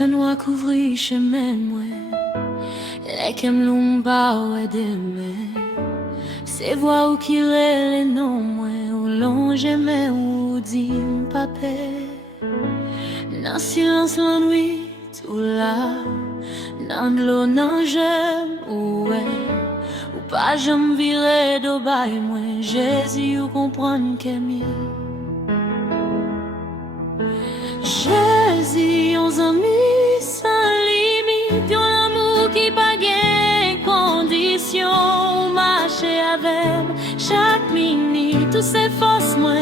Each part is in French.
fais-nous couvrir chemin moi. Les kem l'umba ou demain. C'est voir où qu'il est les noms moi. Ou l'on jamais ou dit papa. Dans silence la nuit tout là. Dans l'eau non j'aime ouais. Ou pas j'aime virer de bail moi. Jésus ou comprendre qu'est mieux. Jésus, on amis sans limite, yon l'amour qui pas gain condition, marcher avec chaque minute, tous ces forces moi,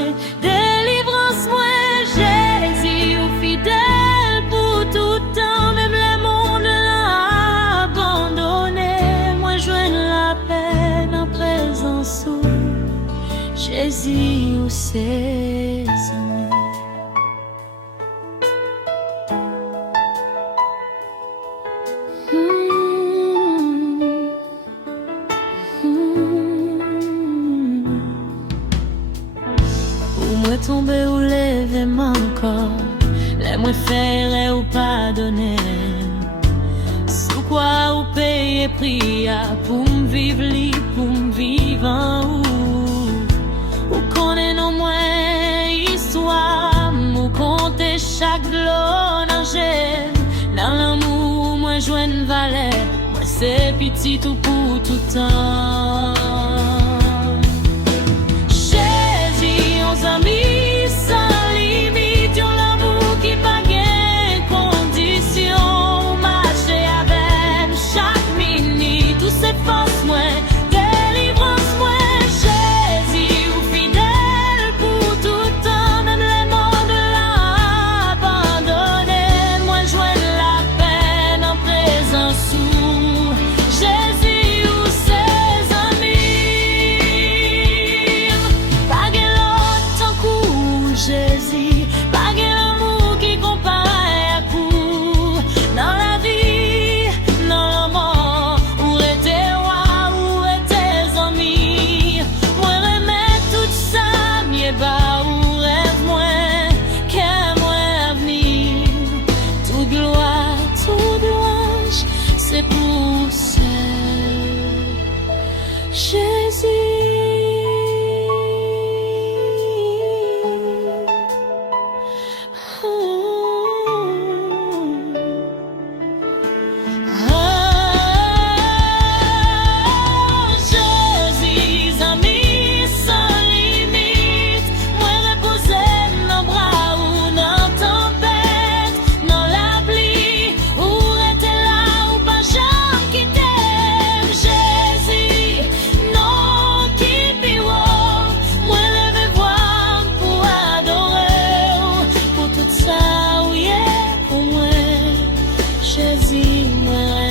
délivrance moi, Jésus, ou fidèle pour tout temps, même le monde l'a abandonné, moi joins la peine en présence où Jésus, ou ses amis. Tomber ou lever mon corps, les moins faire ou pardonner. Sous quoi ou payer prix pour m'vivre libre, pour m'vivre en ou connaît nos moins histoire, ou compter chaque gloire dans j'aime, dans l'amour, moi joindre valet, moi c'est petit tout pour tout temps. Jésus, on amis. Jésus, moi